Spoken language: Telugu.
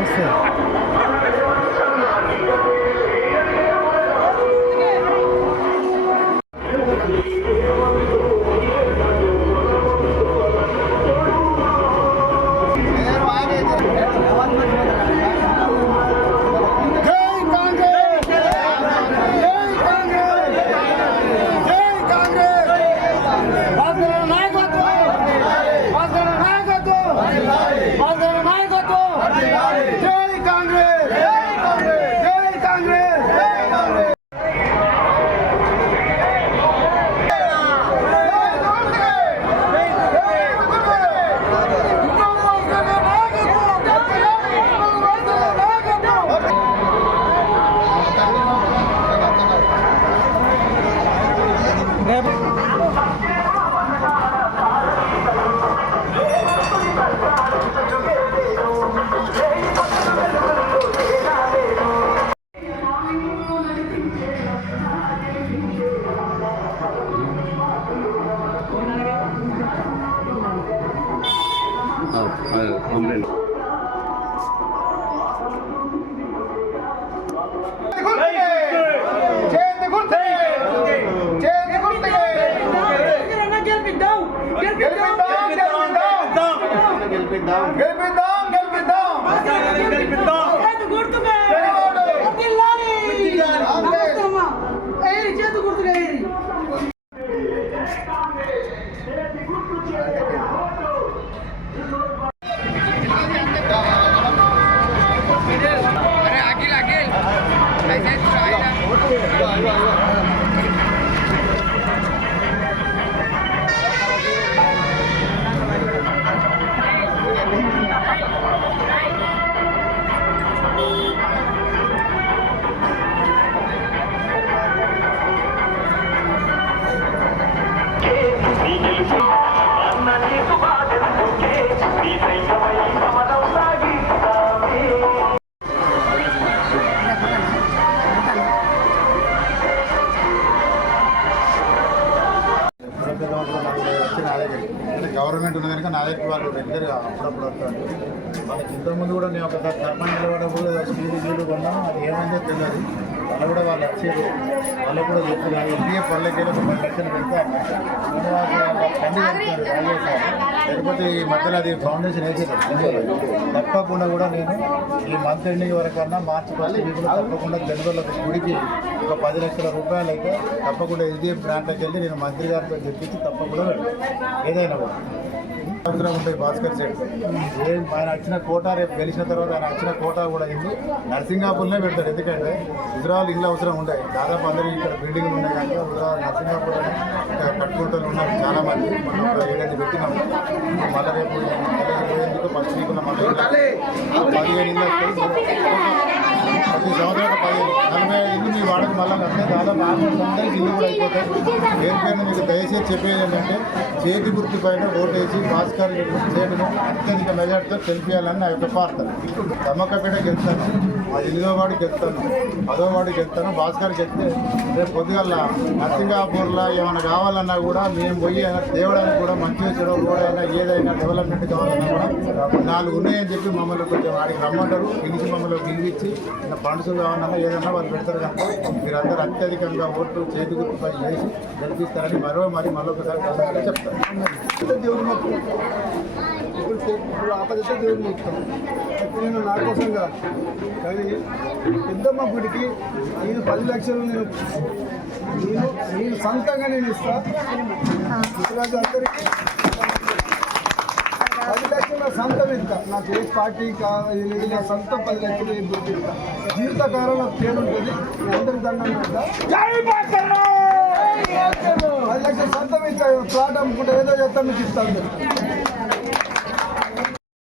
నమస్తే. గవర్నమెంట్ ఉంది కనుక నా దగ్గర వాళ్ళు రెగ్యులర్గా అప్పుడప్పుడు వస్తారు. వాళ్ళకి ఇంతకుముందు కూడా నేను ఒకసారి కర్మం నిలబడప్పుడు స్టీలు కొన్నాను, అది ఏమైందో తెలియదు. వాళ్ళు కూడా వాళ్ళు వచ్చేది, వాళ్ళు కూడా చెప్తున్నారు ఎన్డీఏ పళ్ళకి ఒక 10 లక్షలు పెడతారు, పండుగ లేకపోతే ఈ మధ్యలో అది ఫౌండేషన్ వేసేది. తప్పకుండా కూడా నేను ఈ మంత్ ఎండింగ్ వరకన్నా మార్చి 1 వీక్లో తప్పకుండా జనవరిలో గుడికి ఒక 10 లక్షల రూపాయలు అయితే తప్పకుండా ఎన్డీఏ బ్రాండ్కి వెళ్ళి నేను మంత్రి గారితో చెప్పించి తప్పకుండా ఏదైనా కూడా అవసరం ఉంటాయి. భాస్కర్ సెట్ ఆయన వచ్చిన కోటా రేపు గెలిచిన తర్వాత ఆయన వచ్చిన కోటా కూడా ఇల్లు నర్సింగాపూర్నే పెడతాడు. ఎందుకంటే హుజరాబాద్ ఇల్లు అవసరం ఉంటాయి. దాదాపు అందరూ ఇక్కడ బిల్డింగ్లు ఉన్నాయి కానీ హుజరాబాద్ నర్సింగాపూర్ అని ఇక్కడ కట్టుకుంటూ ఉన్నారు చాలామంది. మనం ఒక 7 పెట్టినాము. మళ్ళీ రేపు పోయేందుకు ఫస్ట్ వీక్లో మళ్ళీ 15 ఇల్లు వస్తాయి. ప్రతి సంవత్సరం 40 ఇల్లు మీ వాడకు మళ్ళీ వస్తాయి. దాదాపు 600 ఇల్లు కూడా అయిపోతాయి. దేనికైనా మీకు దయచేసి చెప్పేది ఏంటంటే చేతి గుర్తు పైన ఓటేసి భాస్కర్ చేయడం అత్యధిక మెజార్టీతో తెలిపియాలని నా యొక్క ప్రార్థన. దమ్మకపేట గెలుస్తాను, మా 8వ వార్డుకి గెలుస్తాను, 10వ వార్డుకి గెలుస్తాను. భాస్కర్ గెలిస్తే రేపు పొద్దుగల నర్సింగాపూర్లో ఏమైనా కావాలన్నా కూడా మేము పోయి తేవడానికి కూడా మంచిగా చెడవ కూడా అయినా ఏదైనా డెవలప్మెంట్ కావాలన్నా కూడా 4 ఉన్నాయని చెప్పి మమ్మల్ని కొంచెం వాడికి రమ్మంటారు. పిలిచి మమ్మల్ని పిలిపించి ఫండ్స్ కావాలన్నా ఏదన్నా వాళ్ళు పెడతారు కనుక మీరందరూ అత్యధికంగా ఓట్లు చేతి గుర్తుపై వేసి గెలిపిస్తారని మళ్ళొకసారి చెప్తారు. దేవుడు మొత్తం ఇప్పుడు ఆపదతో దేవుడు మొత్తం నేను నా కోసం కాదు కానీ పెద్దమ్మ గుడికి నేను 10 లక్షలు నేను సొంతంగా నేను ఇస్తాను. ఈరోజు అందరికీ 10 లక్షల సొంతం ఇస్తా. నాకు ఏ పార్టీ కావాలి నా సొంతం 10 లక్షలు గుర్తు ఇస్తా. జీవితకాలంలో పేరు ఉంటుంది. అందరి దండం పెడతా. 10 లక్షలు సొంతం ఇస్తా. ప్లాట్ అమ్ముకుంటే ఏదో చేస్తా మీకు ఇస్తాను.